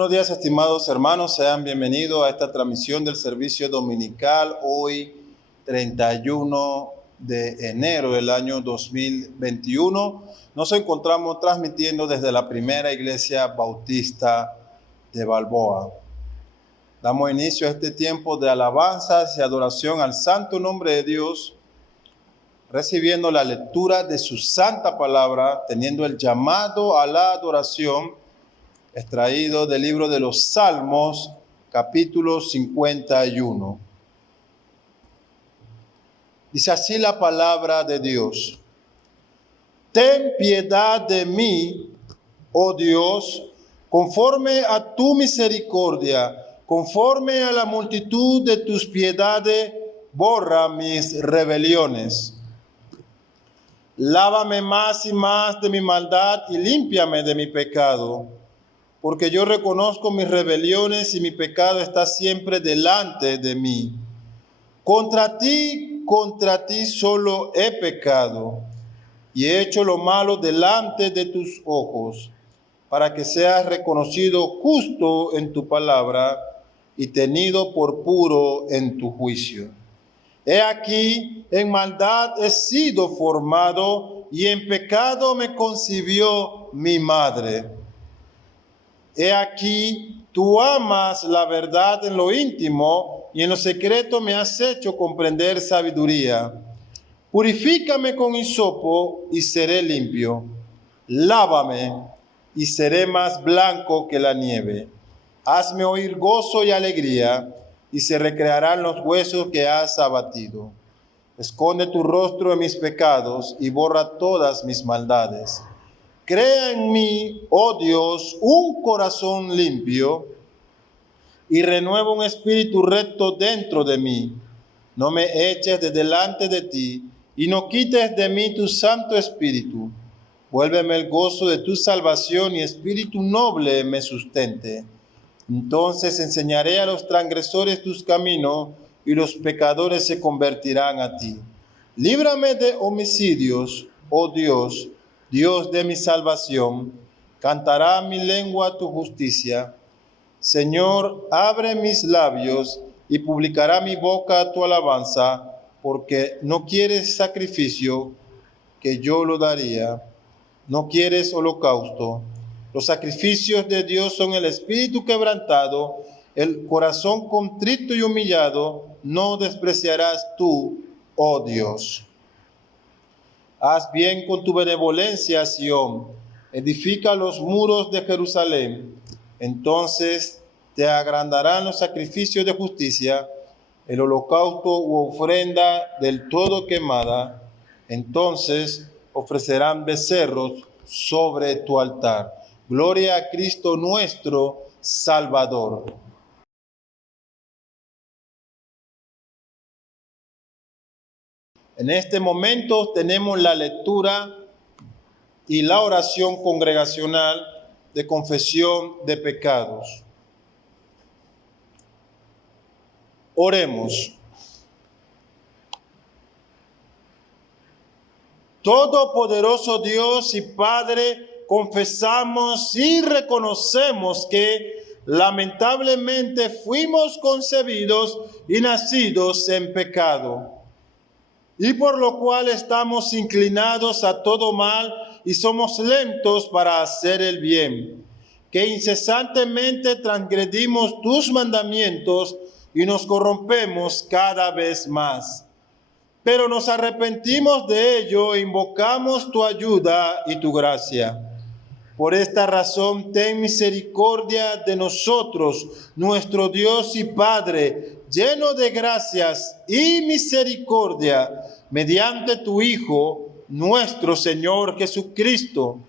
Buenos días, estimados hermanos, sean bienvenidos a esta transmisión del servicio dominical hoy 31 de enero del año 2021. Nos encontramos transmitiendo desde la primera iglesia bautista de Balboa. Damos inicio a este tiempo de alabanzas y adoración al santo nombre de Dios, recibiendo la lectura de su santa palabra, teniendo el llamado a la adoración extraído del libro de los Salmos, capítulo 51. Dice así la palabra de Dios: Ten piedad de mí, oh Dios, conforme a tu misericordia, conforme a la multitud de tus piedades, borra mis rebeliones. Lávame más y más de mi maldad y límpiame de mi pecado, porque yo reconozco mis rebeliones y mi pecado está siempre delante de mí. Contra ti solo he pecado y he hecho lo malo delante de tus ojos, para que seas reconocido justo en tu palabra y tenido por puro en tu juicio. He aquí, en maldad he sido formado y en pecado me concibió mi madre. He aquí, tú amas la verdad en lo íntimo y en lo secreto me has hecho comprender sabiduría. Purifícame con hisopo y seré limpio. Lávame y seré más blanco que la nieve. Hazme oír gozo y alegría y se recrearán los huesos que has abatido. Esconde tu rostro en mis pecados y borra todas mis maldades. Crea en mí, oh Dios, un corazón limpio y renueva un espíritu recto dentro de mí. No me eches de delante de ti y no quites de mí tu santo espíritu. Vuélveme el gozo de tu salvación y espíritu noble me sustente. Entonces enseñaré a los transgresores tus caminos y los pecadores se convertirán a ti. Líbrame de homicidios, oh Dios, Dios de mi salvación. Cantará mi lengua tu justicia. Señor, abre mis labios y publicará mi boca tu alabanza, porque no quieres sacrificio, que yo lo daría. No quieres holocausto. Los sacrificios de Dios son el espíritu quebrantado, el corazón contrito y humillado, no despreciarás tú, oh Dios. Haz bien con tu benevolencia, Sión, edifica los muros de Jerusalén. Entonces te agrandarán los sacrificios de justicia, el holocausto u ofrenda del todo quemada. Entonces ofrecerán becerros sobre tu altar. Gloria a Cristo nuestro Salvador. En este momento tenemos la lectura y la oración congregacional de confesión de pecados. Oremos. Todopoderoso Dios y Padre, confesamos y reconocemos que lamentablemente fuimos concebidos y nacidos en pecado, y por lo cual estamos inclinados a todo mal y somos lentos para hacer el bien, que incesantemente transgredimos tus mandamientos y nos corrompemos cada vez más. Pero nos arrepentimos de ello e invocamos tu ayuda y tu gracia. Por esta razón, ten misericordia de nosotros, nuestro Dios y Padre, lleno de gracias y misericordia, mediante tu Hijo, nuestro Señor Jesucristo.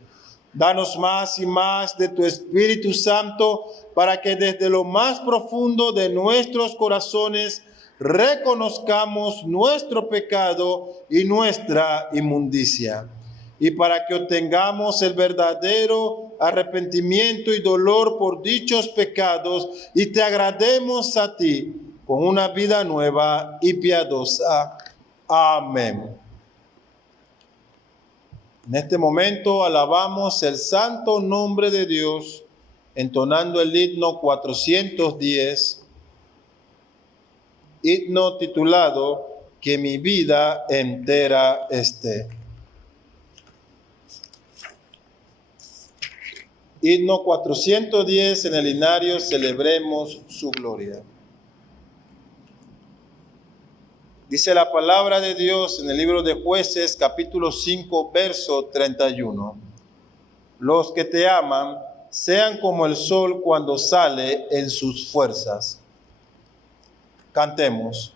Danos más y más de tu Espíritu Santo, para que desde lo más profundo de nuestros corazones reconozcamos nuestro pecado y nuestra inmundicia, y para que obtengamos el verdadero arrepentimiento y dolor por dichos pecados y te agrademos a ti con una vida nueva y piadosa. Amén. En este momento alabamos el santo nombre de Dios entonando el himno 410, himno titulado Que mi vida entera esté. Himno 410, en el inario celebremos su gloria. Dice la palabra de Dios en el libro de Jueces, capítulo 5, verso 31. Los que te aman sean como el sol cuando sale en sus fuerzas. Cantemos.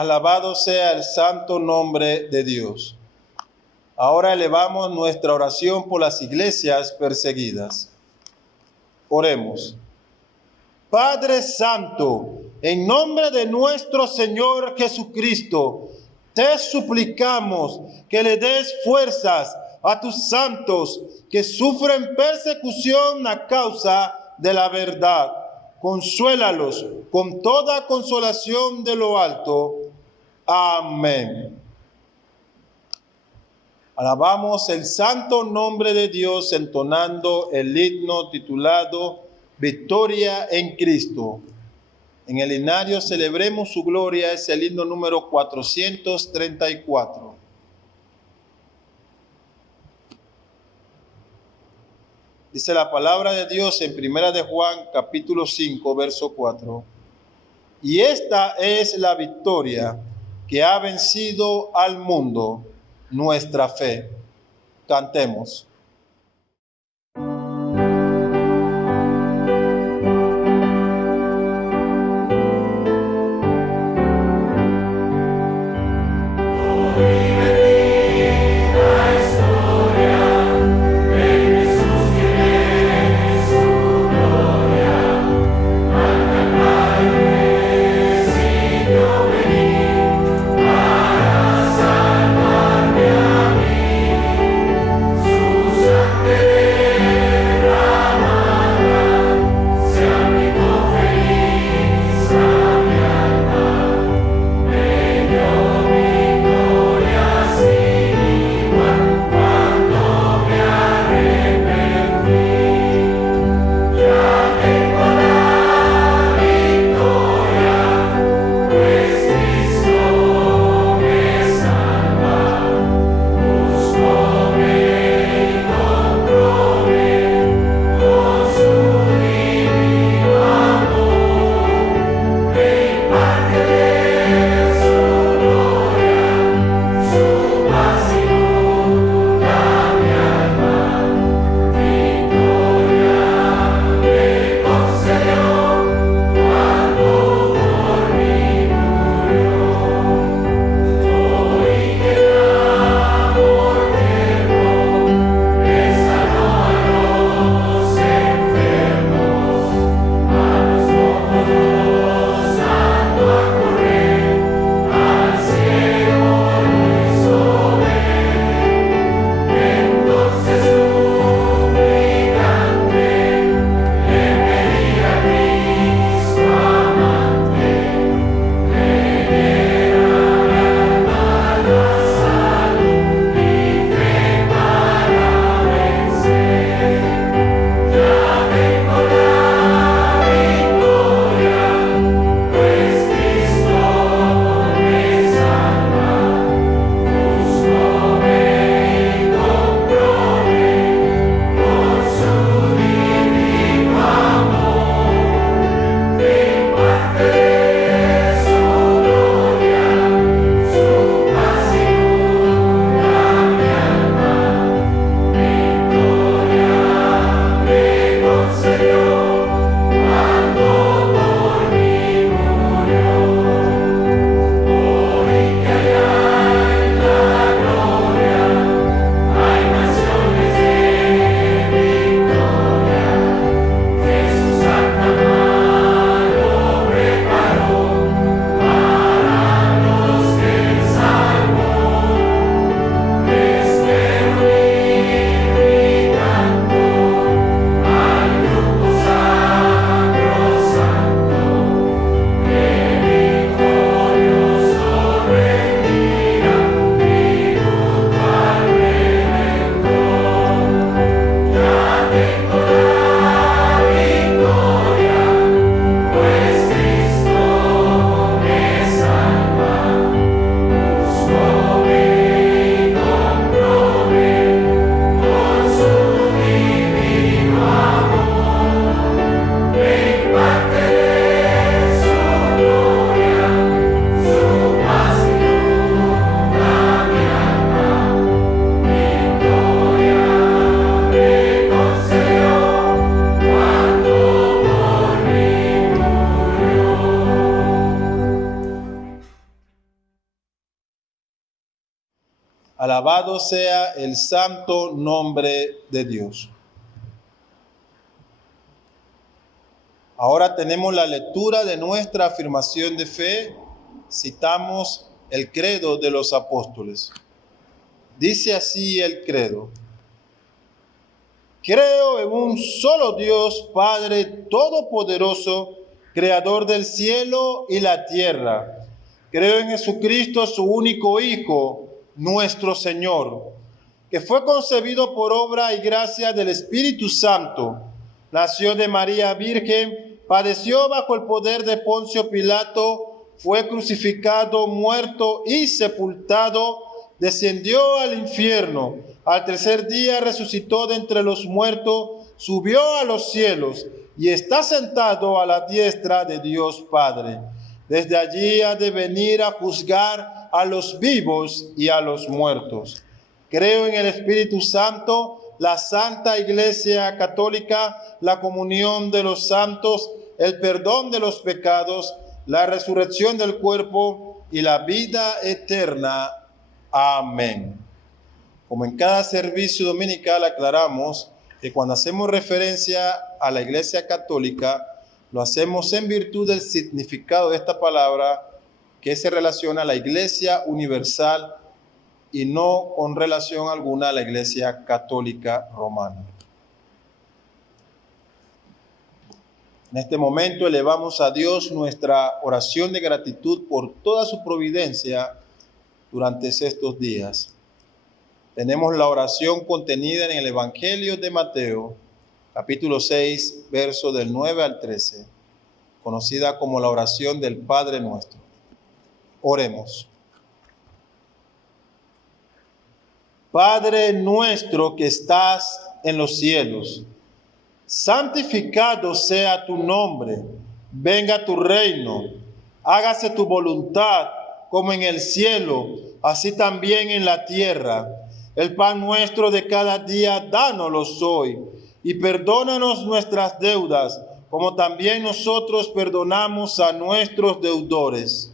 Alabado sea el santo nombre de Dios. Ahora elevamos nuestra oración por las iglesias perseguidas. Oremos. Padre Santo, en nombre de nuestro Señor Jesucristo, te suplicamos que le des fuerzas a tus santos que sufren persecución a causa de la verdad. Consuélalos con toda consolación de lo alto. Amén. Alabamos el santo nombre de Dios entonando el himno titulado Victoria en Cristo. En el himnario Celebremos su Gloria es el himno número 434. Dice la palabra de Dios en Primera de Juan, capítulo 5, verso 4. Y esta es la victoria que ha vencido al mundo, nuestra fe. Cantemos. Alabado sea el santo nombre de Dios. Ahora tenemos la lectura de nuestra afirmación de fe. Citamos el credo de los apóstoles. Dice así el credo: creo en un solo Dios, Padre todopoderoso, creador del cielo y la tierra. Creo en Jesucristo, su único Hijo, nuestro Señor, que fue concebido por obra y gracia del Espíritu Santo, nació de María Virgen, padeció bajo el poder de Poncio Pilato, fue crucificado, muerto y sepultado, descendió al infierno, al tercer día resucitó de entre los muertos, subió a los cielos y está sentado a la diestra de Dios Padre. Desde allí ha de venir a juzgar a los vivos y a los muertos. Creo en el Espíritu Santo, la Santa Iglesia Católica, la comunión de los santos, el perdón de los pecados, la resurrección del cuerpo y la vida eterna. Amén. Como en cada servicio dominical aclaramos que cuando hacemos referencia a la Iglesia Católica, lo hacemos en virtud del significado de esta palabra que se relaciona a la Iglesia Universal y no con relación alguna a la Iglesia Católica Romana. En este momento elevamos a Dios nuestra oración de gratitud por toda su providencia durante estos días. Tenemos la oración contenida en el Evangelio de Mateo, capítulo 6, verso del 9 al 13, conocida como la oración del Padre Nuestro. Oremos. Padre nuestro que estás en los cielos, santificado sea tu nombre, venga tu reino, hágase tu voluntad como en el cielo, así también en la tierra. El pan nuestro de cada día, dánoslo hoy, y perdónanos nuestras deudas, como también nosotros perdonamos a nuestros deudores.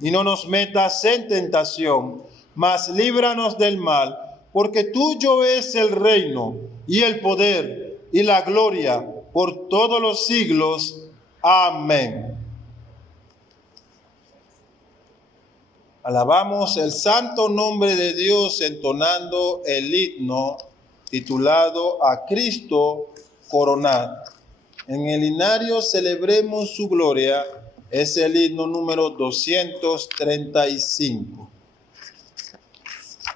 Y no nos metas en tentación, mas líbranos del mal, porque tuyo es el reino, y el poder, y la gloria, por todos los siglos. Amén. Alabamos el santo nombre de Dios entonando el himno titulado A Cristo Coronado. En el himnario celebremos su gloria, es el himno número 235.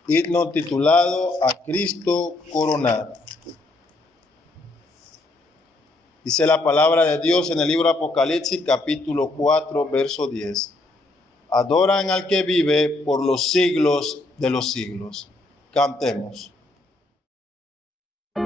Himno titulado A Cristo Coronado. Dice la palabra de Dios en el libro Apocalipsis, capítulo 4, verso 10. Adoran al que vive por los siglos de los siglos. Cantemos. De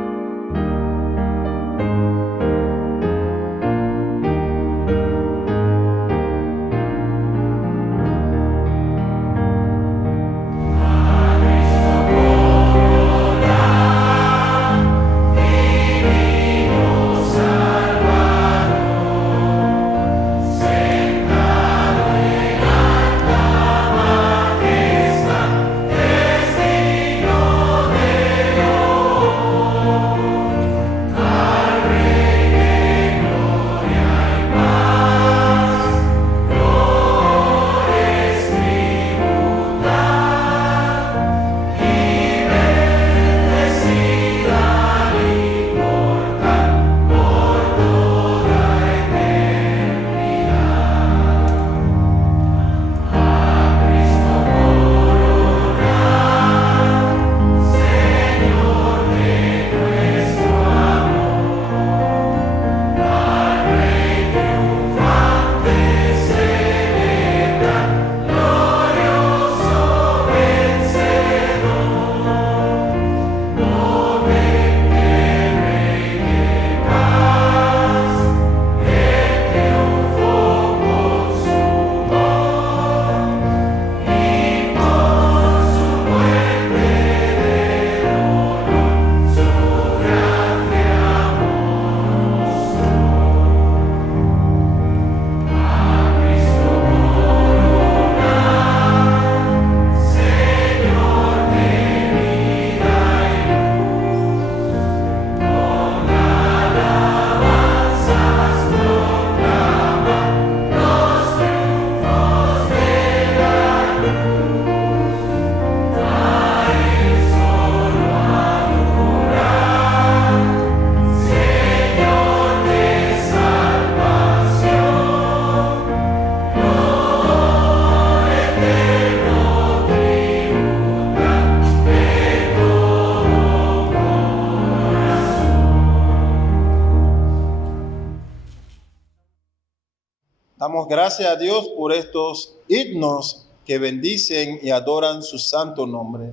damos gracias a Dios por estos himnos que bendicen y adoran su santo nombre.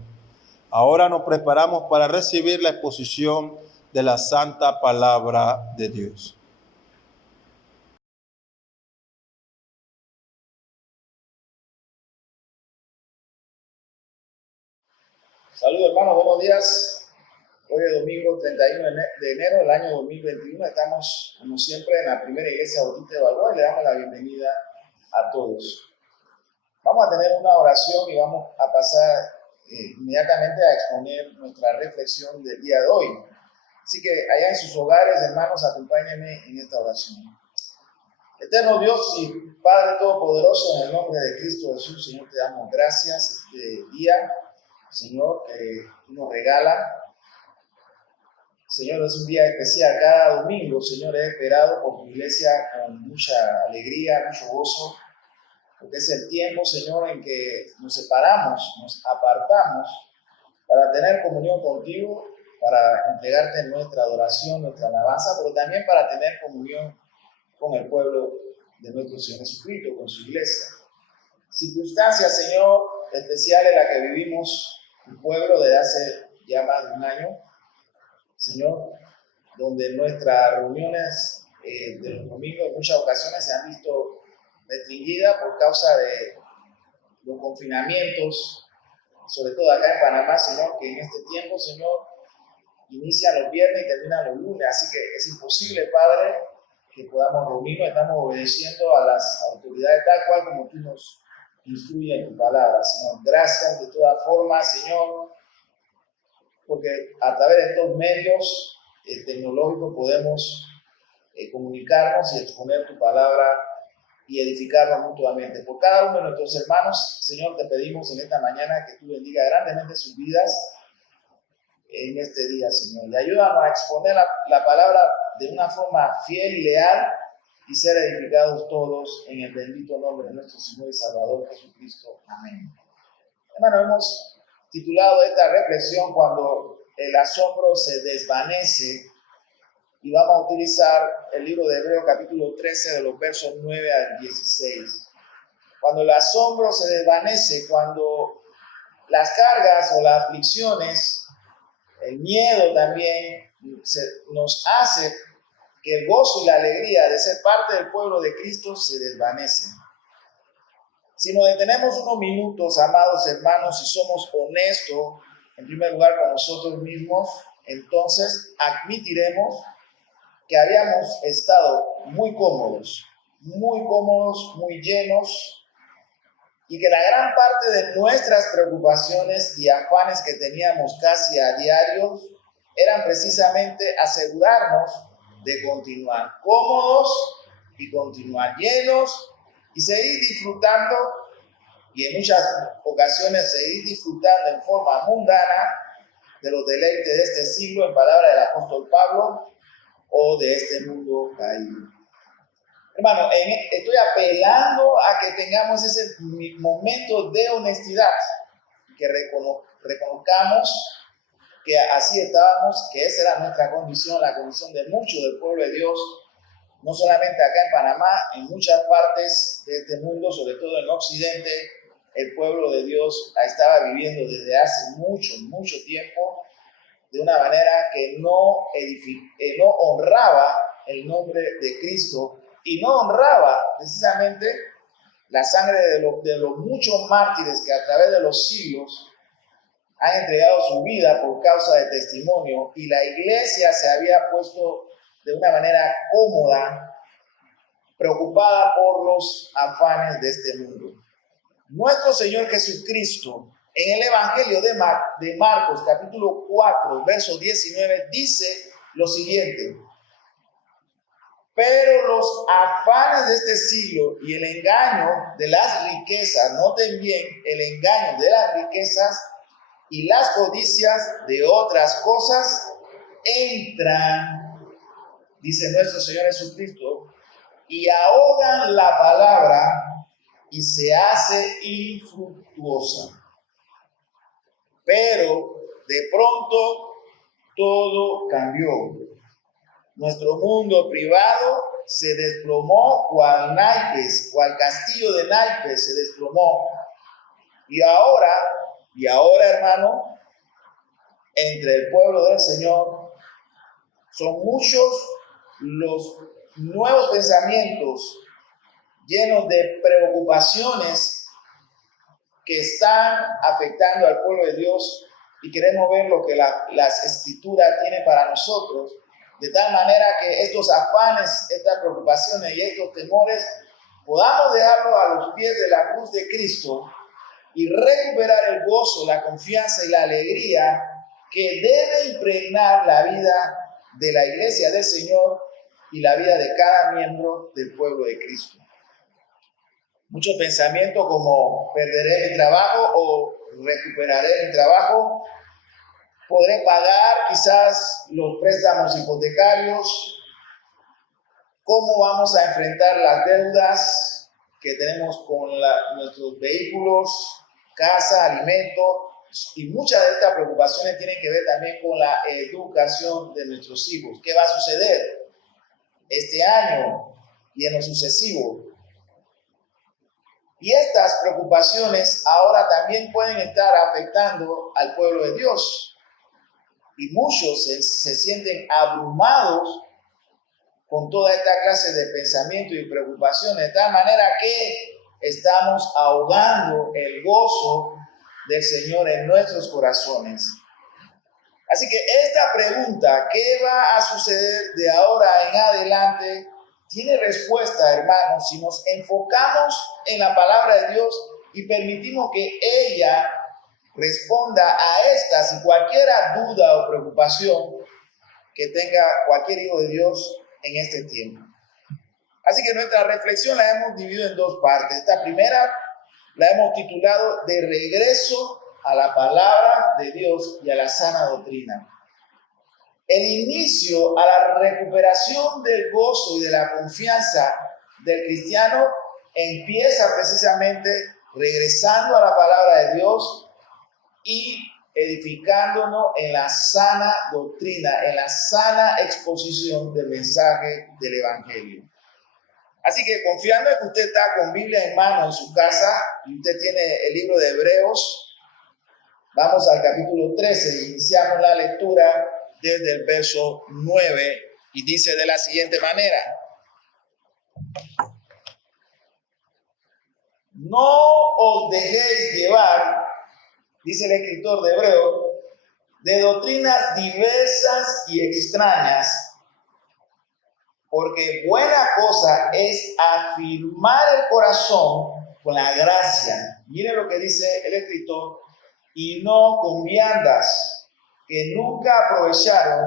Ahora nos preparamos para recibir la exposición de la santa palabra de Dios. Saludos hermanos, buenos días. Hoy es domingo 31 de enero del año 2021. Estamos, como siempre, en la primera iglesia bautista de Balboa y le damos la bienvenida a todos. Vamos a tener una oración y vamos a pasar inmediatamente a exponer nuestra reflexión del día de hoy. Así que allá en sus hogares, hermanos, acompáñenme en esta oración. Eterno Dios y Padre Todopoderoso, en el nombre de Cristo Jesús, Señor, te damos gracias este día, Señor, que nos regala. Señor, es un día especial. Cada domingo, Señor, he esperado por tu iglesia con mucha alegría, mucho gozo, porque es el tiempo, Señor, en que nos separamos, nos apartamos para tener comunión contigo, para entregarte nuestra adoración, nuestra alabanza, pero también para tener comunión con el pueblo de nuestro Señor Jesucristo, con su iglesia. Circunstancias, Señor, especiales en las que vivimos el pueblo desde hace ya más de un año, Señor, donde nuestras reuniones de los domingos en muchas ocasiones se han visto restringidas por causa de los confinamientos, sobre todo acá en Panamá, Señor, que en este tiempo, Señor, inician los viernes y terminan los lunes, así que es imposible, Padre, que podamos reunirnos. Estamos obedeciendo a las autoridades tal cual como tú nos instruyes en tu palabra, Señor. Gracias de todas formas, Señor, porque a través de estos medios tecnológicos podemos comunicarnos y exponer tu palabra y edificarnos mutuamente. Por cada uno de nuestros hermanos, Señor, te pedimos en esta mañana que tú bendiga grandemente sus vidas en este día, Señor. Y ayúdanos a exponer la palabra de una forma fiel y leal y ser edificados todos en el bendito nombre de nuestro Señor y Salvador Jesucristo. Amén. Hermano, hemos titulado esta reflexión "Cuando el asombro se desvanece", y vamos a utilizar el libro de Hebreos capítulo 13 de los versos 9 al 16. Cuando el asombro se desvanece, cuando las cargas o las aflicciones, el miedo también nos hace que el gozo y la alegría de ser parte del pueblo de Cristo se desvanecen. Si nos detenemos unos minutos, amados hermanos, y somos honestos, en primer lugar con nosotros mismos, entonces admitiremos que habíamos estado muy cómodos, muy llenos, y que la gran parte de nuestras preocupaciones y afanes que teníamos casi a diario eran precisamente asegurarnos de continuar cómodos y continuar llenos y seguir disfrutando, y en muchas ocasiones seguir disfrutando en forma mundana de los deleites de este siglo, en palabras del apóstol Pablo, o de este mundo caído. Hermano, estoy apelando a que tengamos ese momento de honestidad, que reconozcamos que así estábamos, que esa era nuestra condición, la condición de muchos del pueblo de Dios, no solamente acá en Panamá, en muchas partes de este mundo, sobre todo en Occidente, el pueblo de Dios estaba viviendo desde hace mucho tiempo de una manera que no honraba el nombre de Cristo y no honraba precisamente la sangre de los muchos mártires que a través de los siglos han entregado su vida por causa de testimonio, y la iglesia se había puesto de una manera cómoda, preocupada por los afanes de este mundo. Nuestro Señor Jesucristo, en el Evangelio de Marcos, capítulo 4, verso 19, dice lo siguiente: pero los afanes de este siglo y el engaño de las riquezas, noten bien, el engaño de las riquezas y las codicias de otras cosas entran, dice nuestro Señor Jesucristo, y ahogan la palabra y se hace infructuosa. Pero de pronto todo cambió. Nuestro mundo privado se desplomó cual naipes, cual castillo de naipes se desplomó. Y ahora, hermano, entre el pueblo del Señor son muchos los nuevos pensamientos llenos de preocupaciones que están afectando al pueblo de Dios, y queremos ver lo que las escrituras tienen para nosotros, de tal manera que estos afanes, estas preocupaciones y estos temores podamos dejarlos a los pies de la cruz de Cristo y recuperar el gozo, la confianza y la alegría que debe impregnar la vida de la iglesia del Señor y la vida de cada miembro del pueblo de Cristo. Muchos pensamientos como perderé mi trabajo o recuperaré mi trabajo, podré pagar quizás los préstamos hipotecarios, cómo vamos a enfrentar las deudas que tenemos con nuestros vehículos, casa, alimento, y muchas de estas preocupaciones tienen que ver también con la educación de nuestros hijos. ¿Qué va a suceder este año y en lo sucesivo? Y estas preocupaciones ahora también pueden estar afectando al pueblo de Dios. Y muchos se sienten abrumados con toda esta clase de pensamientos y preocupaciones, de tal manera que estamos ahogando el gozo del Señor en nuestros corazones. Así que esta pregunta, ¿qué va a suceder de ahora en adelante?, tiene respuesta, hermanos, si nos enfocamos en la palabra de Dios y permitimos que ella responda a estas y cualquier duda o preocupación que tenga cualquier hijo de Dios en este tiempo. Así que nuestra reflexión la hemos dividido en dos partes. Esta primera la hemos titulado De regreso a la palabra de Dios y a la sana doctrina. El inicio a la recuperación del gozo y de la confianza del cristiano empieza precisamente regresando a la palabra de Dios y edificándonos en la sana doctrina, en la sana exposición del mensaje del Evangelio. Así que confiando en que usted está con Biblia en mano en su casa y usted tiene el libro de Hebreos, vamos al capítulo 13 y iniciamos la lectura desde el verso 9 y dice de la siguiente manera: no os dejéis llevar, dice el escritor de Hebreos, de doctrinas diversas y extrañas, porque buena cosa es afirmar el corazón con la gracia. Mire lo que dice el escritor: y no con viandas que nunca aprovecharon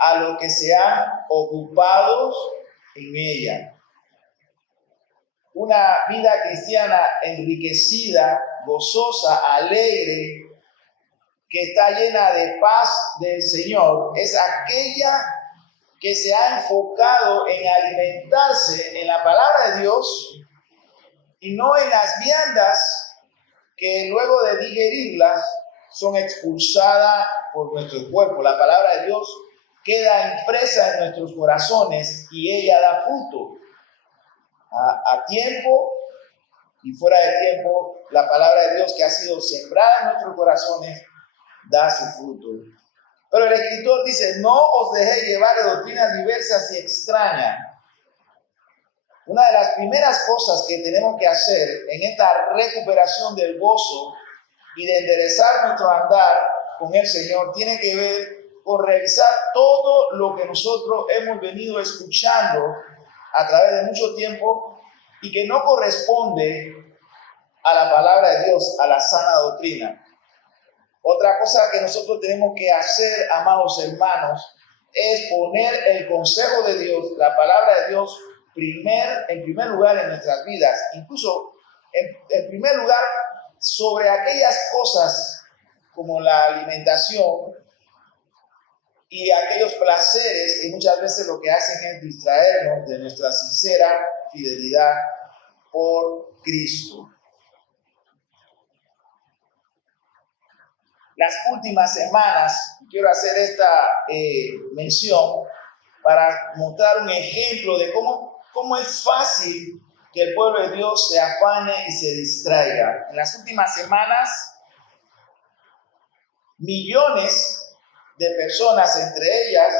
a los que se han ocupado en ella. Una vida cristiana enriquecida, gozosa, alegre, que está llena de paz del Señor, es aquella que se ha enfocado en alimentarse en la palabra de Dios y no en las viandas que luego de digerirlas son expulsadas por nuestro cuerpo. La palabra de Dios queda impresa en nuestros corazones y ella da fruto. A tiempo y fuera de tiempo, la palabra de Dios que ha sido sembrada en nuestros corazones da su fruto. Pero el escritor dice: no os dejéis llevar de doctrinas diversas y extrañas. Una de las primeras cosas que tenemos que hacer en esta recuperación del gozo y de enderezar nuestro andar con el Señor tiene que ver con revisar todo lo que nosotros hemos venido escuchando a través de mucho tiempo y que no corresponde a la palabra de Dios, a la sana doctrina. Otra cosa que nosotros tenemos que hacer, amados hermanos, es poner el consejo de Dios, la palabra de Dios, en primer lugar en nuestras vidas. Incluso, en primer lugar, sobre aquellas cosas como la alimentación y aquellos placeres que muchas veces lo que hacen es distraernos de nuestra sincera fidelidad por Cristo. Las últimas semanas, quiero hacer esta mención para mostrar un ejemplo de cómo es fácil que el pueblo de Dios se afane y se distraiga. En las últimas semanas, millones de personas, entre ellas,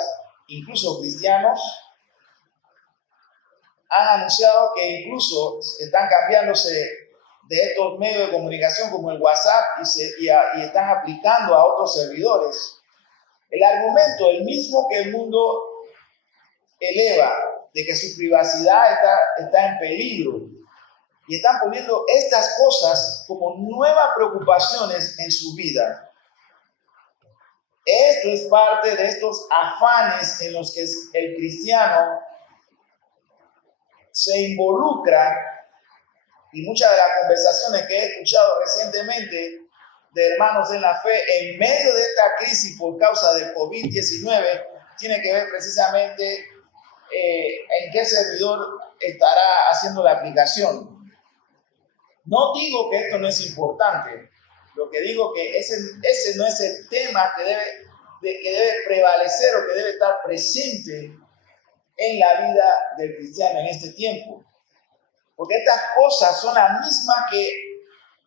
incluso cristianos, han anunciado que incluso están cambiándose de estos medios de comunicación como el WhatsApp y están aplicando a otros servidores. El argumento, el mismo que el mundo eleva, de que su privacidad está en peligro, y están poniendo estas cosas como nuevas preocupaciones en su vida. Esto es parte de estos afanes en los que el cristiano se involucra, y muchas de las conversaciones que he escuchado recientemente de hermanos en la fe en medio de esta crisis por causa del COVID-19 tiene que ver precisamente en qué servidor estará haciendo la aplicación. No digo que esto no es importante, lo que digo que ese no es el tema que debe prevalecer o que debe estar presente en la vida del cristiano en este tiempo. Porque estas cosas son las mismas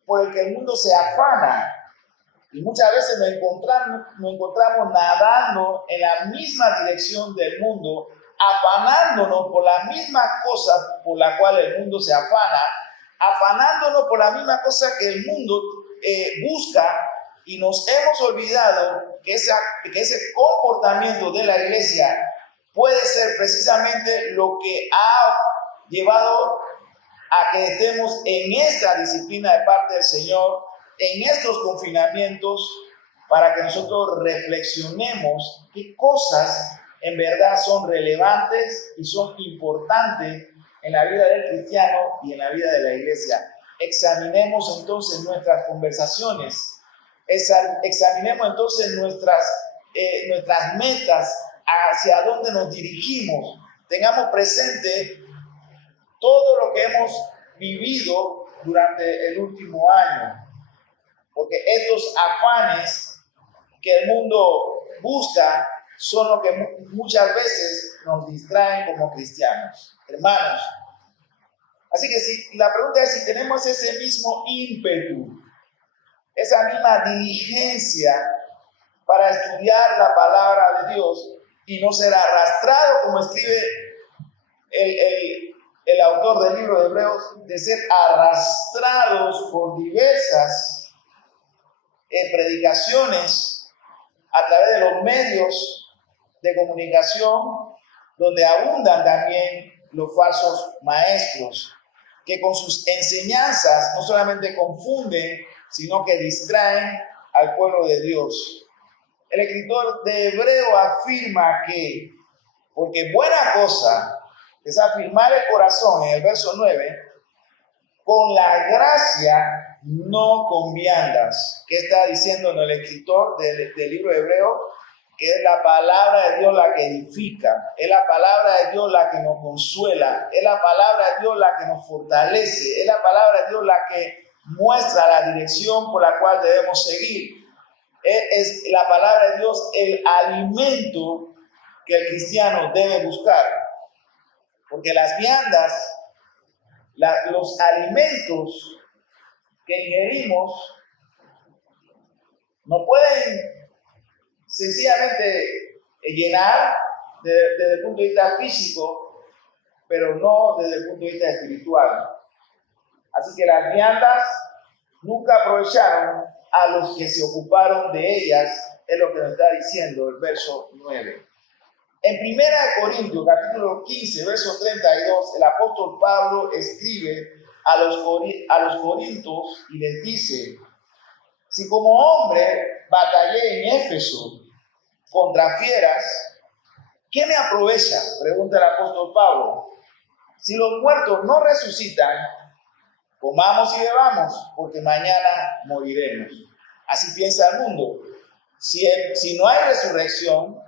por el que el mundo se afana. Y muchas veces nos encontramos nadando en la misma dirección del mundo, afanándonos por las mismas cosas por las cuales el mundo se afana, afanándonos por la misma cosa que el mundo busca, y nos hemos olvidado que ese comportamiento de la iglesia puede ser precisamente lo que ha llevado a que estemos en esta disciplina de parte del Señor, en estos confinamientos, para que nosotros reflexionemos qué cosas en verdad son relevantes y son importantes en la vida del cristiano y en la vida de la iglesia. Examinemos entonces nuestras conversaciones, examinemos entonces nuestras metas, hacia dónde nos dirigimos. Tengamos presente todo lo que hemos vivido durante el último año, porque estos afanes que el mundo busca son los que muchas veces nos distraen como cristianos, hermanos. Así que la pregunta es si tenemos ese mismo ímpetu, esa misma diligencia para estudiar la palabra de Dios y no ser arrastrado, como escribe el autor del libro de Hebreos, de ser arrastrados por diversas predicaciones a través de los medios de comunicación, donde abundan también los falsos maestros, que con sus enseñanzas no solamente confunden, sino que distraen al pueblo de Dios. El escritor de Hebreo afirma que, porque buena cosa es afirmar el corazón, en el verso 9, con la gracia no con viandas. ¿Qué está diciendo el escritor del libro de Hebreo? Que es la palabra de Dios la que edifica, es la palabra de Dios la que nos consuela, es la palabra de Dios la que nos fortalece, es la palabra de Dios la que muestra la dirección por la cual debemos seguir. Es la palabra de Dios el alimento que el cristiano debe buscar. Porque las viandas, los alimentos que ingerimos, no pueden sencillamente llenar desde el punto de vista físico, pero no desde el punto de vista espiritual. Así que las viandas nunca aprovecharon a los que se ocuparon de ellas, es lo que nos está diciendo el verso 9. En 1 Corintios, capítulo 15, verso 32, el apóstol Pablo escribe a los corintios y les dice: si como hombre batallé en Éfeso contra fieras, ¿qué me aprovecha? Pregunta el apóstol Pablo. Si los muertos no resucitan, comamos y bebamos, porque mañana moriremos. Así piensa el mundo. Si no hay resurrección,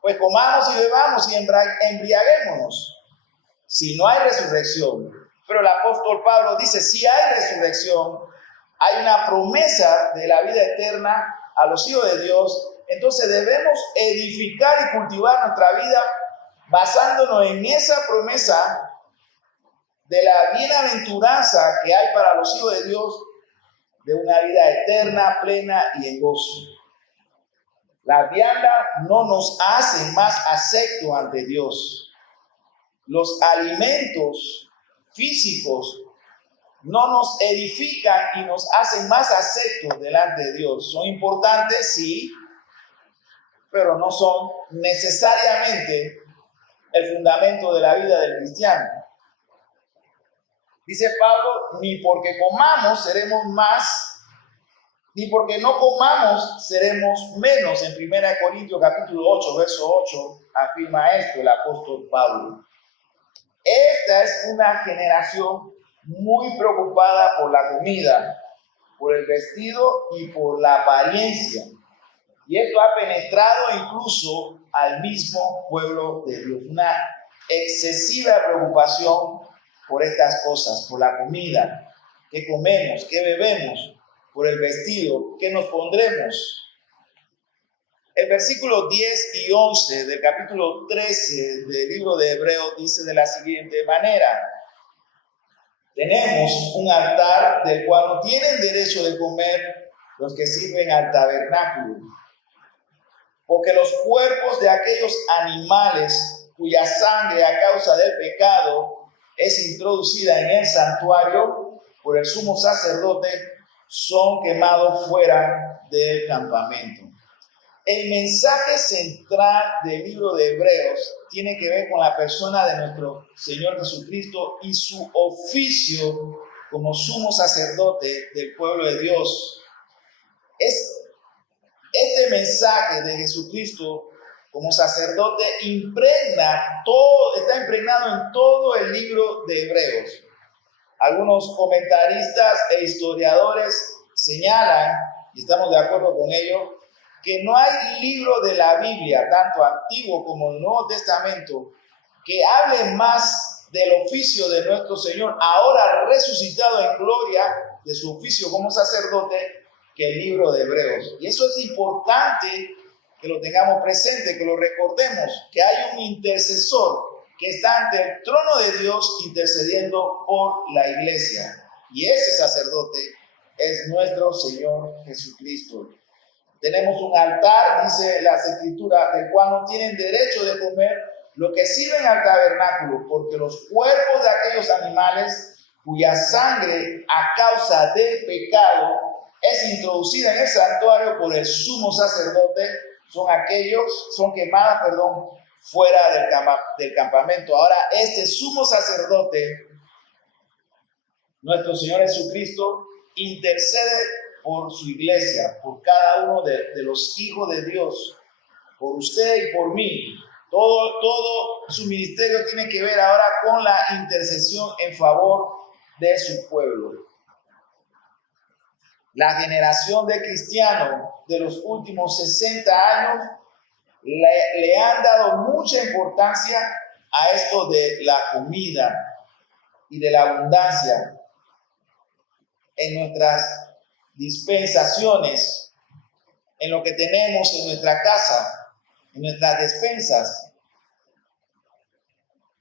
pues comamos y bebamos y embriaguémonos. Si no hay resurrección. Pero el apóstol Pablo dice, si hay resurrección, hay una promesa de la vida eterna a los hijos de Dios. Entonces debemos edificar y cultivar nuestra vida basándonos en esa promesa de la bienaventuranza que hay para los hijos de Dios, de una vida eterna, plena y en gozo. La vianda no nos hace más aceptos ante Dios. Los alimentos físicos no nos edifican y nos hacen más aceptos delante de Dios. Son importantes, sí, pero no son necesariamente el fundamento de la vida del cristiano. Dice Pablo, ni porque comamos seremos más, ni porque no comamos seremos menos. En 1 Corintios capítulo 8, verso 8, afirma esto el apóstol Pablo. Esta es una generación muy preocupada por la comida, por el vestido y por la apariencia. Y esto ha penetrado incluso al mismo pueblo de Dios. Una excesiva preocupación por estas cosas, por la comida, qué comemos, qué bebemos, por el vestido, qué nos pondremos. El versículo 10 y 11 del capítulo 13 del libro de Hebreos dice de la siguiente manera: tenemos un altar del cual no tienen derecho de comer los que sirven al tabernáculo, porque los cuerpos de aquellos animales cuya sangre a causa del pecado es introducida en el santuario por el sumo sacerdote son quemados fuera del campamento. El mensaje central del libro de Hebreos tiene que ver con la persona de nuestro Señor Jesucristo y su oficio como sumo sacerdote del pueblo de Dios. Este mensaje de Jesucristo como sacerdote está impregnado en todo el libro de Hebreos. Algunos comentaristas e historiadores señalan, y estamos de acuerdo con ello, que no hay libro de la Biblia, tanto Antiguo como el Nuevo Testamento, que hable más del oficio de nuestro Señor, ahora resucitado en gloria, de su oficio como sacerdote, que el libro de Hebreos. Y eso es importante que lo tengamos presente, que lo recordemos, que hay un intercesor que está ante el trono de Dios intercediendo por la iglesia. Y ese sacerdote es nuestro Señor Jesucristo. Tenemos un altar, dice las Escrituras, del cual no tienen derecho de comer lo que sirven al tabernáculo, porque los cuerpos de aquellos animales cuya sangre a causa del pecado es introducida en el santuario por el sumo sacerdote, son quemadas, fuera del campamento. Ahora, este sumo sacerdote, nuestro Señor Jesucristo, intercede por su iglesia, por cada uno de los hijos de Dios, por usted y por mí. Todo su ministerio tiene que ver ahora con la intercesión en favor de su pueblo. La generación de cristianos de los últimos 60 años le han dado mucha importancia a esto de la comida y de la abundancia en nuestras dispensaciones, en lo que tenemos en nuestra casa, en nuestras despensas.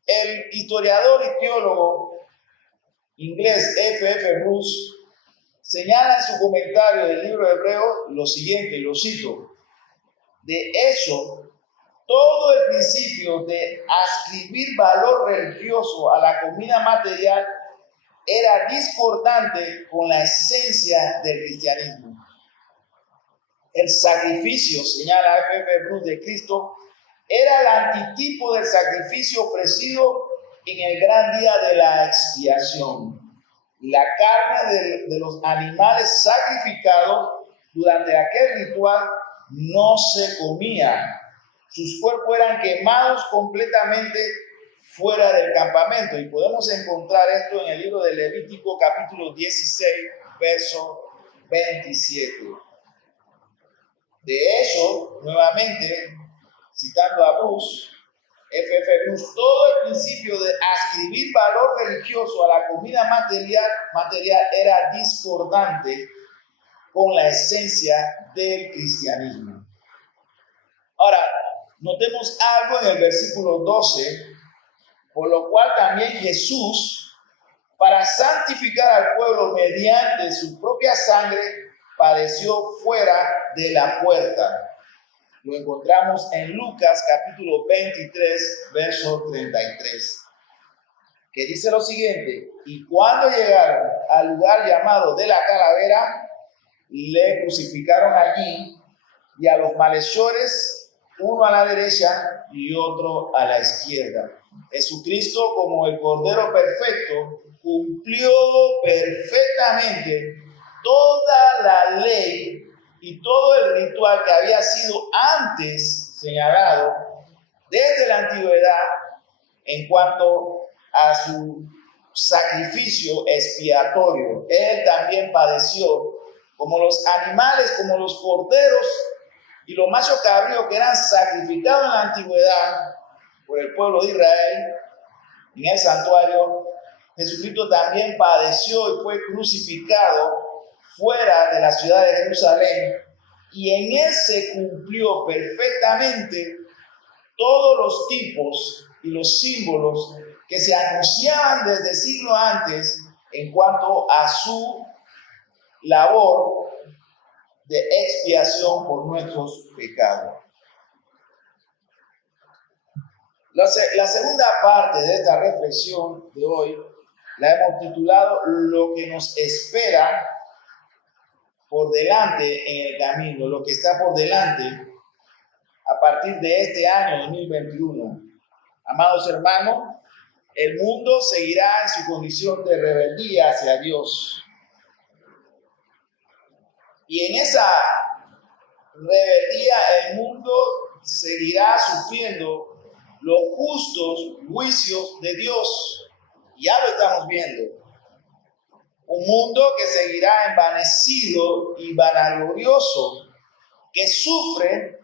El historiador y teólogo inglés F.F. Bruce señala en su comentario del libro de Hebreos lo siguiente, y lo cito: de hecho, todo el principio de ascribir valor religioso a la comida material era discordante con la esencia del cristianismo. El sacrificio, señala F.F. Bruce, de Cristo, era el antitipo del sacrificio ofrecido en el gran día de la expiación. La carne de los animales sacrificados durante aquel ritual no se comía. Sus cuerpos eran quemados completamente fuera del campamento. Y podemos encontrar esto en el libro de Levítico, capítulo 16, verso 27. De hecho, nuevamente, citando a Bruce, F.F. Bruce, todo el principio de ascribir valor religioso a la comida material era discordante con la esencia del cristianismo. Ahora, Notemos algo en el versículo 12, por lo cual también Jesús, para santificar al pueblo mediante su propia sangre, padeció fuera de la puerta. Lo encontramos en Lucas capítulo 23, verso 33, que dice lo siguiente: y cuando llegaron al lugar llamado de la calavera, le crucificaron allí, y a los malhechores, uno a la derecha y otro a la izquierda. Jesucristo, como el Cordero perfecto, cumplió perfectamente toda la ley y todo el ritual que había sido antes señalado desde la antigüedad en cuanto a su sacrificio expiatorio. Él también padeció como los animales, como los corderos y los machos cabríos que eran sacrificados en la antigüedad por el pueblo de Israel en el santuario. Jesucristo también padeció y fue crucificado fuera de la ciudad de Jerusalén, y en él se cumplió perfectamente todos los tipos y los símbolos que se anunciaban desde siglos antes en cuanto a su labor de expiación por nuestros pecados. La segunda parte de esta reflexión de hoy la hemos titulado Lo que nos espera por delante en el camino, lo que está por delante a partir de este año 2021. Amados hermanos, el mundo seguirá en su condición de rebeldía hacia Dios. Y en esa rebeldía el mundo seguirá sufriendo los justos juicios de Dios. Ya lo estamos viendo. Un mundo que seguirá envanecido y vanaglorioso, que sufre,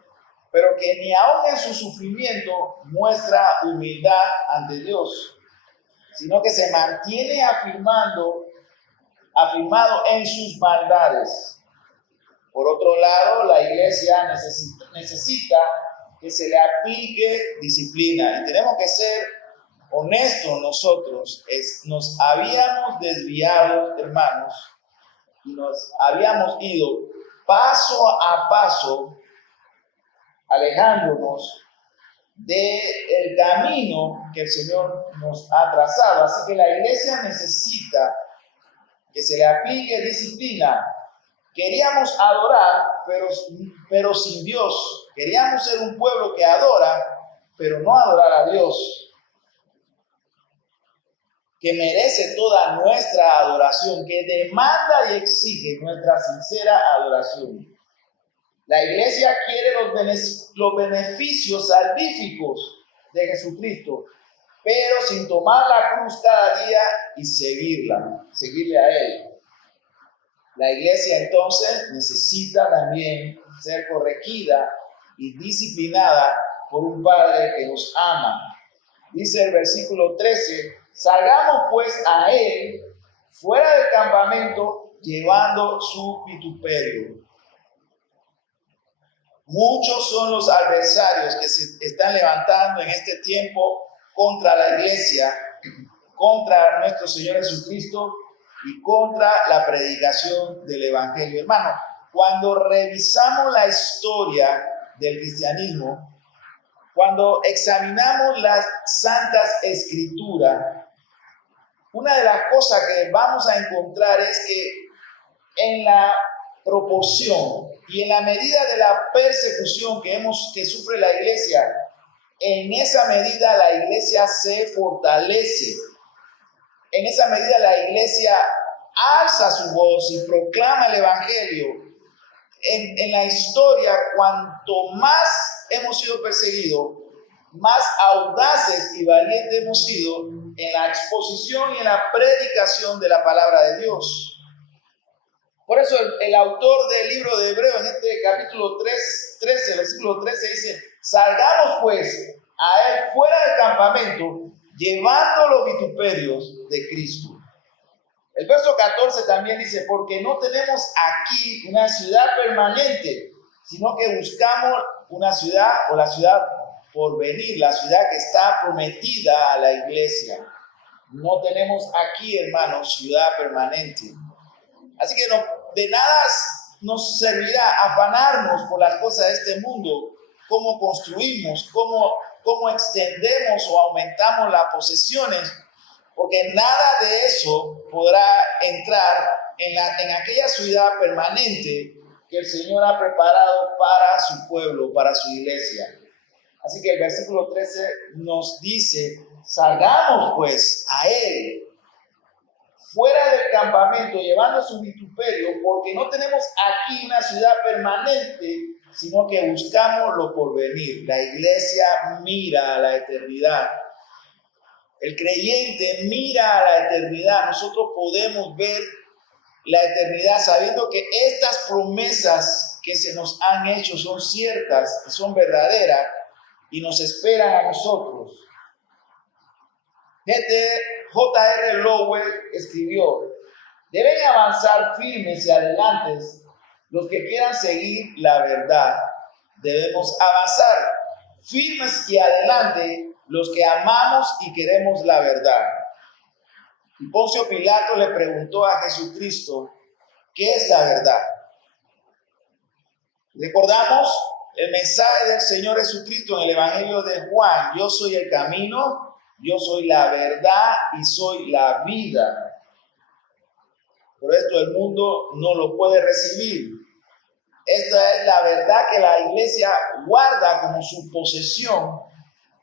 pero que ni aun en su sufrimiento muestra humildad ante Dios, sino que se mantiene afirmado en sus maldades. Por otro lado, la iglesia necesita que se le aplique disciplina. Y tenemos que ser honestos nosotros. Nos habíamos desviado, hermanos, y nos habíamos ido paso a paso alejándonos del camino que el Señor nos ha trazado. Así que la iglesia necesita que se le aplique disciplina. Queríamos adorar, pero sin Dios. Queríamos ser un pueblo que adora, pero no adorar a Dios, que merece toda nuestra adoración, que demanda y exige nuestra sincera adoración. La iglesia quiere los beneficios salvíficos de Jesucristo, pero sin tomar la cruz cada día y seguirle a Él. La iglesia entonces necesita también ser corregida y disciplinada por un Padre que nos ama. Dice el versículo 13, salgamos pues a Él fuera del campamento llevando su vituperio. Muchos son los adversarios que se están levantando en este tiempo contra la iglesia, contra nuestro Señor Jesucristo y contra la predicación del Evangelio. Hermano, cuando revisamos la historia del cristianismo, cuando examinamos las Santas Escrituras, una de las cosas que vamos a encontrar es que en la proporción y en la medida de la persecución que sufre la iglesia, en esa medida la iglesia se fortalece. En esa medida la iglesia alza su voz y proclama el Evangelio. En la historia, cuanto más hemos sido perseguidos, más audaces y valientes hemos sido en la exposición y en la predicación de la palabra de Dios. Por eso el autor del libro de Hebreos, en este capítulo 13, versículo 13, dice, salgamos pues a Él fuera del campamento, llevando los vituperios de Cristo. El verso 14 también dice, porque no tenemos aquí una ciudad permanente, sino que buscamos una ciudad o la ciudad por venir, la ciudad que está prometida a la iglesia. No tenemos aquí, hermanos, ciudad permanente. Así que de nada nos servirá afanarnos por las cosas de este mundo, cómo construimos, cómo extendemos o aumentamos las posesiones, porque nada de eso podrá entrar en aquella ciudad permanente que el Señor ha preparado para su pueblo, para su iglesia. Así que el versículo 13 nos dice: salgamos pues a Él, fuera del campamento, llevando su vituperio, porque no tenemos aquí una ciudad permanente, sino que buscamos lo porvenir. La iglesia mira a la eternidad. El creyente mira a la eternidad. Nosotros podemos ver la eternidad sabiendo que estas promesas que se nos han hecho son ciertas y son verdaderas y nos esperan a nosotros. J.R. Lowell escribió: deben avanzar firmes y adelantes los que quieran seguir la verdad. Debemos avanzar firmes y adelante los que amamos y queremos la verdad. Y Poncio Pilato le preguntó a Jesucristo: ¿qué es la verdad? Recordamos el mensaje del Señor Jesucristo en el Evangelio de Juan: yo soy el camino, yo soy la verdad y soy la vida. Por esto el mundo no lo puede recibir. Esta es la verdad que la iglesia guarda como su posesión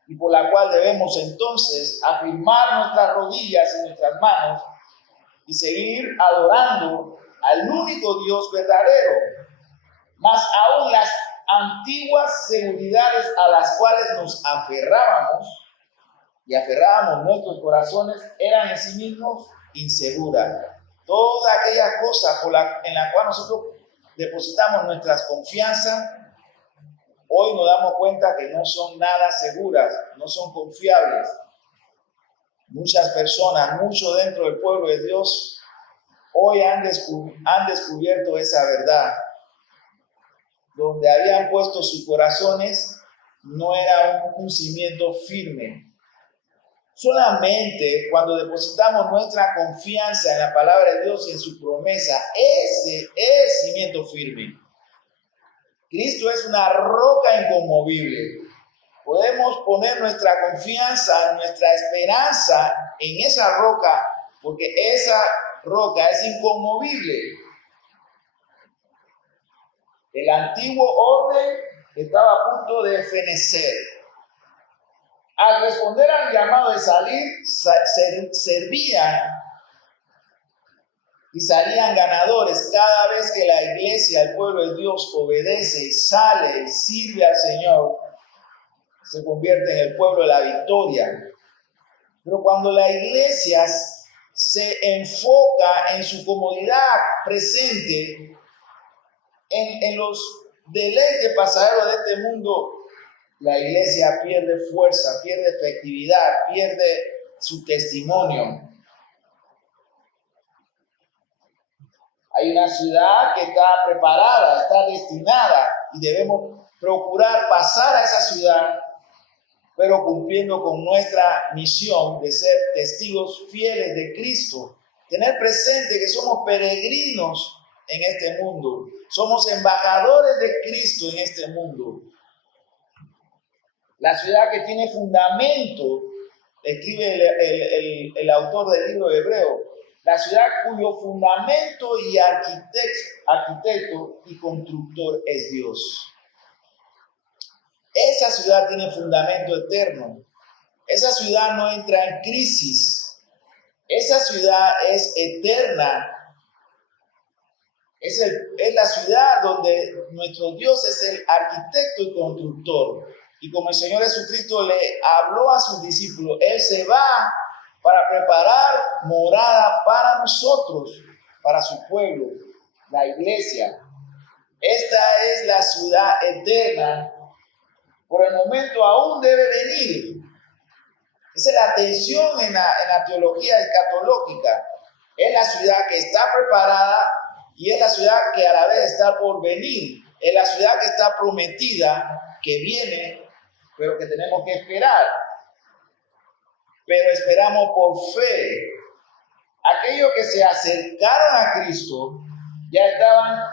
y por la cual debemos entonces afirmar nuestras rodillas y nuestras manos y seguir adorando al único Dios verdadero. Más aún las antiguas seguridades a las cuales nos aferrábamos nuestros corazones eran en sí mismos inseguras. Toda aquella cosa en la cual nosotros depositamos nuestras confianzas, hoy nos damos cuenta que no son nada seguras, no son confiables. Muchas personas, mucho dentro del pueblo de Dios, hoy han descubierto esa verdad. Donde habían puesto sus corazones no era un cimiento firme. Solamente cuando depositamos nuestra confianza en la palabra de Dios y en su promesa, ese es cimiento firme. Cristo es una roca inconmovible. Podemos poner nuestra confianza, nuestra esperanza en esa roca, porque esa roca es inconmovible. El antiguo orden estaba a punto de fenecer. Al responder al llamado de salir, servían y salían ganadores. Cada vez que la iglesia, el pueblo de Dios, obedece y sale y sirve al Señor, se convierte en el pueblo de la victoria. Pero cuando la iglesia se enfoca en su comodidad presente, en los deleites pasajeros de este mundo, la iglesia pierde fuerza, pierde efectividad, pierde su testimonio. Hay una ciudad que está preparada, está destinada y debemos procurar pasar a esa ciudad, pero cumpliendo con nuestra misión de ser testigos fieles de Cristo. Tener presente que somos peregrinos en este mundo. Somos embajadores de Cristo en este mundo. La ciudad que tiene fundamento, escribe el autor del libro de Hebreo, la ciudad cuyo fundamento y arquitecto y constructor es Dios. Esa ciudad tiene fundamento eterno. Esa ciudad no entra en crisis. Esa ciudad es eterna. Es la ciudad donde nuestro Dios es el arquitecto y constructor. Y como el Señor Jesucristo le habló a sus discípulos, Él se va para preparar morada para nosotros, para su pueblo, la iglesia. Esta es la ciudad eterna. Por el momento aún debe venir. Esa es la tensión en la teología escatológica. Es la ciudad que está preparada y es la ciudad que a la vez está por venir. Es la ciudad que está prometida, que viene pero que tenemos que esperar. Pero esperamos por fe. Aquellos que se acercaron a Cristo ya estaban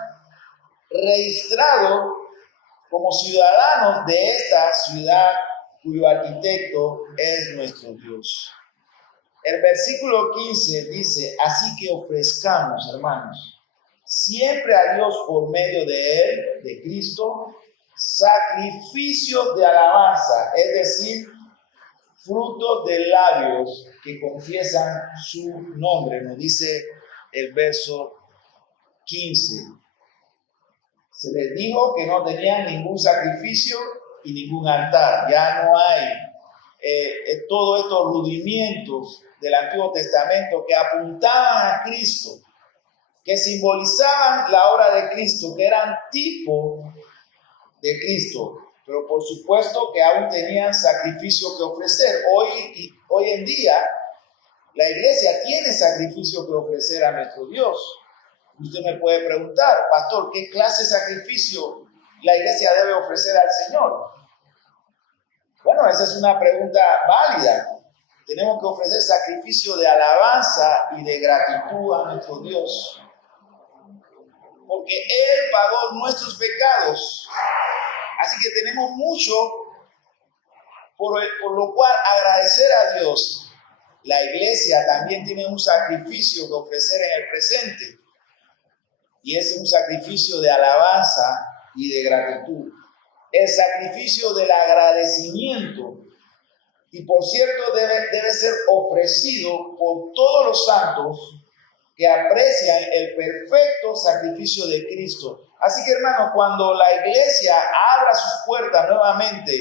registrados como ciudadanos de esta ciudad cuyo arquitecto es nuestro Dios. El versículo 15 dice, así que ofrezcamos, hermanos, siempre a Dios por medio de Él, de Cristo, sacrificios de alabanza, es decir, frutos de labios que confiesan su nombre, nos dice el verso 15. Se les dijo que no tenían ningún sacrificio y ningún altar. Ya no hay todos estos rudimientos del Antiguo Testamento que apuntaban a Cristo, que simbolizaban la obra de Cristo, que eran tipo de Cristo. Pero por supuesto que aún tenían sacrificio que ofrecer. Hoy en día, la iglesia tiene sacrificio que ofrecer a nuestro Dios. Usted me puede preguntar, pastor, ¿qué clase de sacrificio la iglesia debe ofrecer al Señor? Bueno, esa es una pregunta válida. Tenemos que ofrecer sacrificio de alabanza y de gratitud a nuestro Dios. Porque Él pagó nuestros pecados. Así que tenemos mucho por lo cual agradecer a Dios. La iglesia también tiene un sacrificio que ofrecer en el presente. Y es un sacrificio de alabanza y de gratitud. El sacrificio del agradecimiento. Y por cierto, debe ser ofrecido por todos los santos que aprecian el perfecto sacrificio de Cristo. Así que, hermano, cuando la iglesia abra sus puertas nuevamente,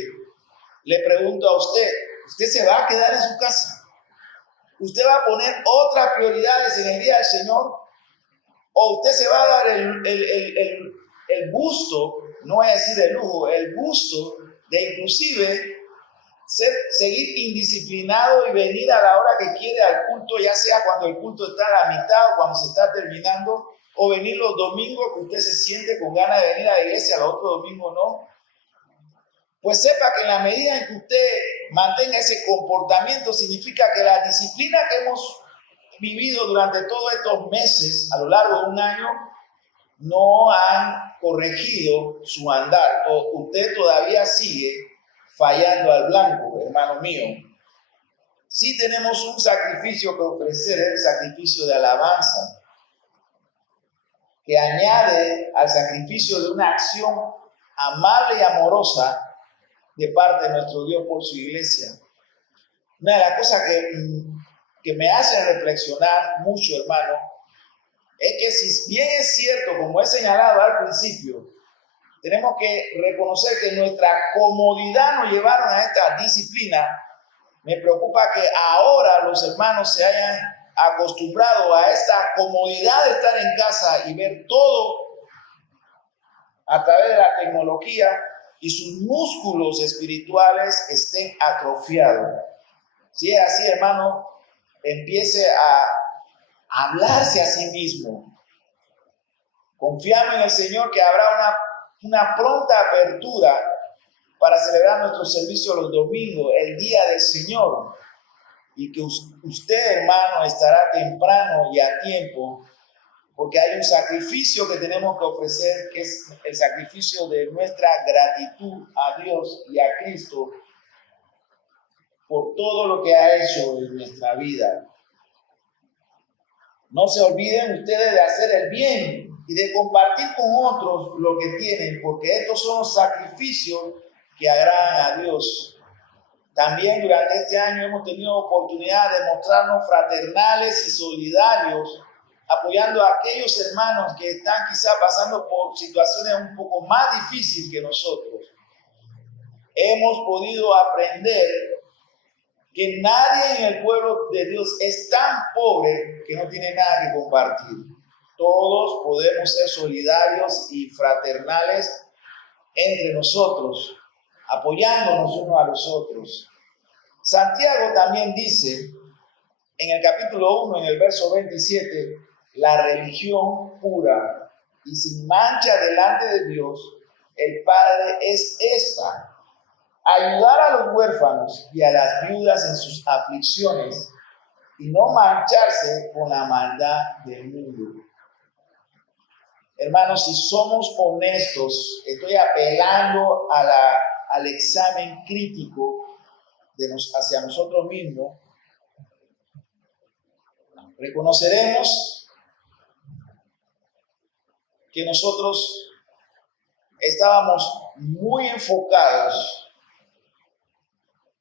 le pregunto a usted, ¿usted se va a quedar en su casa? ¿Usted va a poner otras prioridades en el día del Señor? ¿O usted se va a dar el gusto, no voy a decir el lujo, el gusto de inclusive seguir indisciplinado y venir a la hora que quiere al culto, ya sea cuando el culto está a la mitad o cuando se está terminando, o venir los domingos que usted se siente con ganas de venir a la iglesia, los otros domingos no? Pues sepa que en la medida en que usted mantenga ese comportamiento, significa que la disciplina que hemos vivido durante todos estos meses, a lo largo de un año, no han corregido su andar. Usted todavía sigue fallando al blanco, hermano mío. Sí tenemos un sacrificio que ofrecer, el sacrificio de alabanza, que añade al sacrificio de una acción amable y amorosa de parte de nuestro Dios por su iglesia. Una de las cosas que me hacen reflexionar mucho, hermano, es que si bien es cierto, como he señalado al principio, tenemos que reconocer que nuestra comodidad nos llevaron a esta disciplina. Me preocupa que ahora los hermanos se hayan acostumbrado a esta comodidad de estar en casa y ver todo a través de la tecnología y sus músculos espirituales estén atrofiados. Si es así, hermano, empiece a hablarse a sí mismo. Confiamos en el Señor que habrá una pronta apertura para celebrar nuestro servicio los domingos, el día del Señor, y que usted, hermano, estará temprano y a tiempo, porque hay un sacrificio que tenemos que ofrecer, que es el sacrificio de nuestra gratitud a Dios y a Cristo por todo lo que ha hecho en nuestra vida. No se olviden ustedes de hacer el bien y de compartir con otros lo que tienen, porque estos son los sacrificios que agradan a Dios. También durante este año hemos tenido oportunidad de mostrarnos fraternales y solidarios, apoyando a aquellos hermanos que están quizás pasando por situaciones un poco más difíciles que nosotros. Hemos podido aprender que nadie en el pueblo de Dios es tan pobre que no tiene nada que compartir. Todos podemos ser solidarios y fraternales entre nosotros, apoyándonos unos a los otros. Santiago también dice, en el capítulo 1, en el verso 27, la religión pura y sin mancha delante de Dios, el Padre, es esta: ayudar a los huérfanos y a las viudas en sus aflicciones y no mancharse con la maldad del mundo. Hermanos, si somos honestos, estoy apelando al examen crítico hacia nosotros mismos, reconoceremos que nosotros estábamos muy enfocados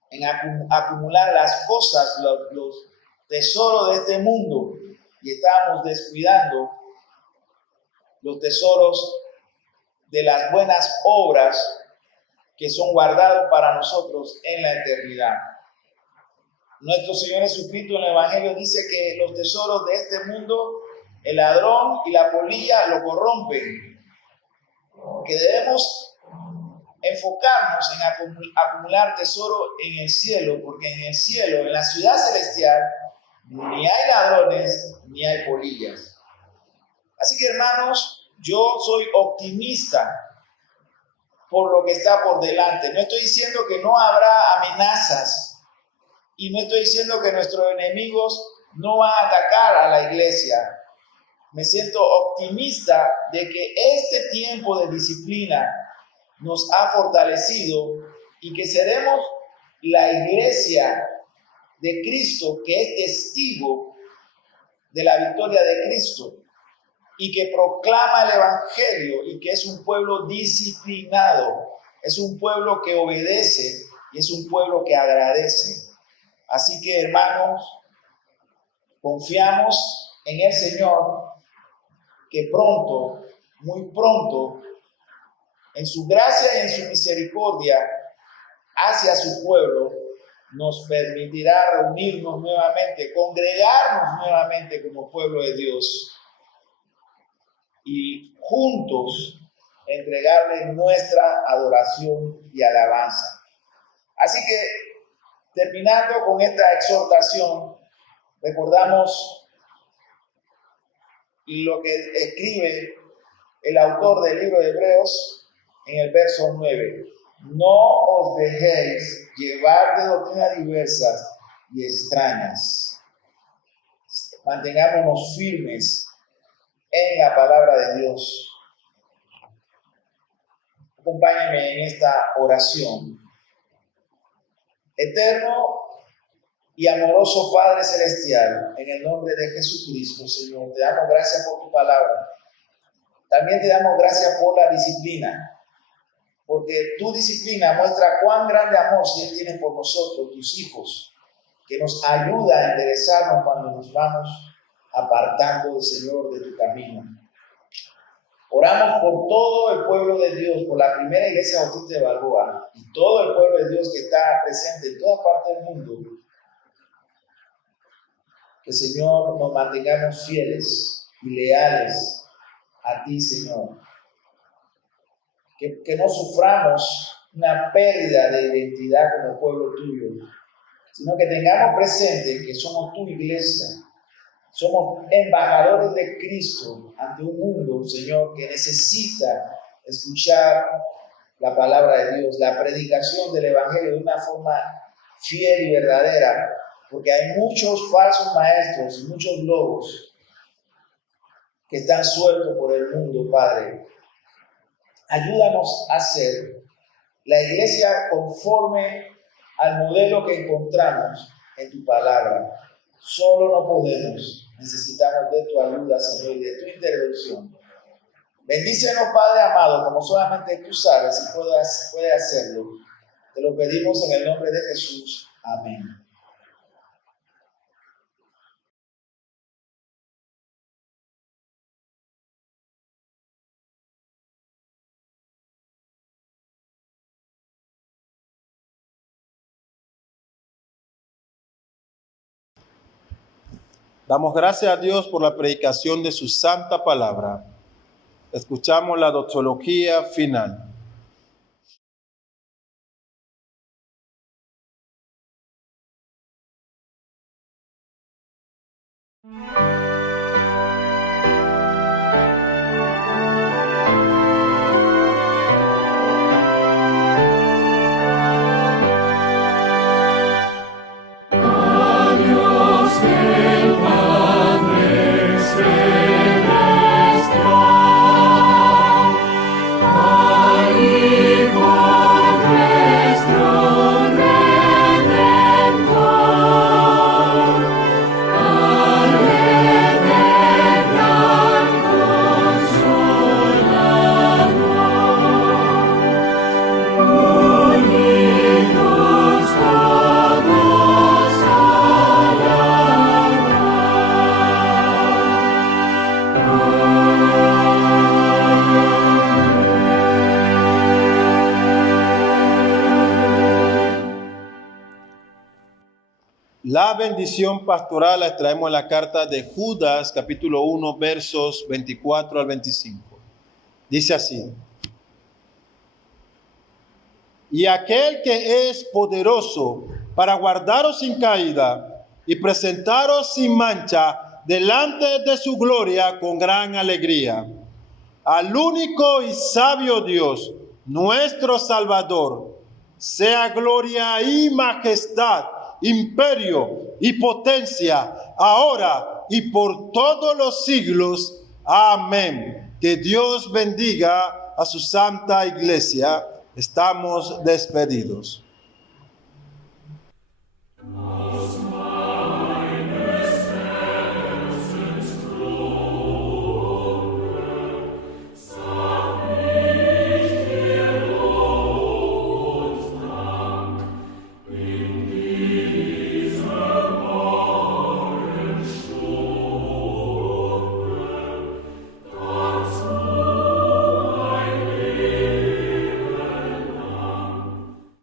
en acumular las cosas, los tesoros de este mundo, y estábamos descuidando los tesoros de las buenas obras que son guardados para nosotros en la eternidad. Nuestro Señor Jesucristo en el Evangelio dice que los tesoros de este mundo, el ladrón y la polilla lo corrompen, que debemos enfocarnos en acumular tesoro en el cielo, porque en el cielo, en la ciudad celestial, ni hay ladrones ni hay polillas. Así que, hermanos, yo soy optimista por lo que está por delante. No estoy diciendo que no habrá amenazas y no estoy diciendo que nuestros enemigos no van a atacar a la iglesia. Me siento optimista de que este tiempo de disciplina nos ha fortalecido y que seremos la iglesia de Cristo que es testigo de la victoria de Cristo y que proclama el Evangelio y que es un pueblo disciplinado, es un pueblo que obedece y es un pueblo que agradece. Así que, hermanos, confiamos en el Señor que pronto, muy pronto, en su gracia y en su misericordia hacia su pueblo, nos permitirá reunirnos nuevamente, congregarnos nuevamente como pueblo de Dios y juntos entregarle nuestra adoración y alabanza. Así que, terminando con esta exhortación, recordamos lo que escribe el autor del libro de Hebreos en el verso 9. No os dejéis llevar de doctrinas diversas y extrañas. Mantengámonos firmes en la palabra de Dios. Acompáñenme en esta oración. Eterno y amoroso Padre Celestial, en el nombre de Jesucristo, Señor, te damos gracias por tu palabra. También te damos gracias por la disciplina, porque tu disciplina muestra cuán grande amor Él tiene por nosotros, tus hijos, que nos ayuda a enderezarnos cuando nos vamos apartando, Señor, de tu camino. Oramos por todo el pueblo de Dios, por la primera iglesia bautista de Balboa y todo el pueblo de Dios que está presente en toda parte del mundo. Que, Señor, nos mantengamos fieles y leales a ti, Señor. Que no suframos una pérdida de identidad como pueblo tuyo, sino que tengamos presente que somos tu iglesia. Somos embajadores de Cristo ante un mundo, Señor, que necesita escuchar la palabra de Dios, la predicación del Evangelio de una forma fiel y verdadera, porque hay muchos falsos maestros y muchos lobos que están sueltos por el mundo, Padre. Ayúdanos a ser la iglesia conforme al modelo que encontramos en tu palabra. Solo no podemos, necesitamos de tu ayuda, Señor, y de tu intervención. Bendícenos, Padre amado, como solamente tú sabes y puedes hacerlo. Te lo pedimos en el nombre de Jesús. Amén. Damos gracias a Dios por la predicación de su santa palabra. Escuchamos la doxología final. La bendición pastoral la extraemos en la carta de Judas, capítulo 1, versos 24 al 25. Dice así: y aquel que es poderoso para guardaros sin caída y presentaros sin mancha delante de su gloria con gran alegría, al único y sabio Dios, nuestro Salvador, sea gloria y majestad, imperio y potencia, ahora y por todos los siglos. Amén. Que Dios bendiga a su santa iglesia. Estamos despedidos.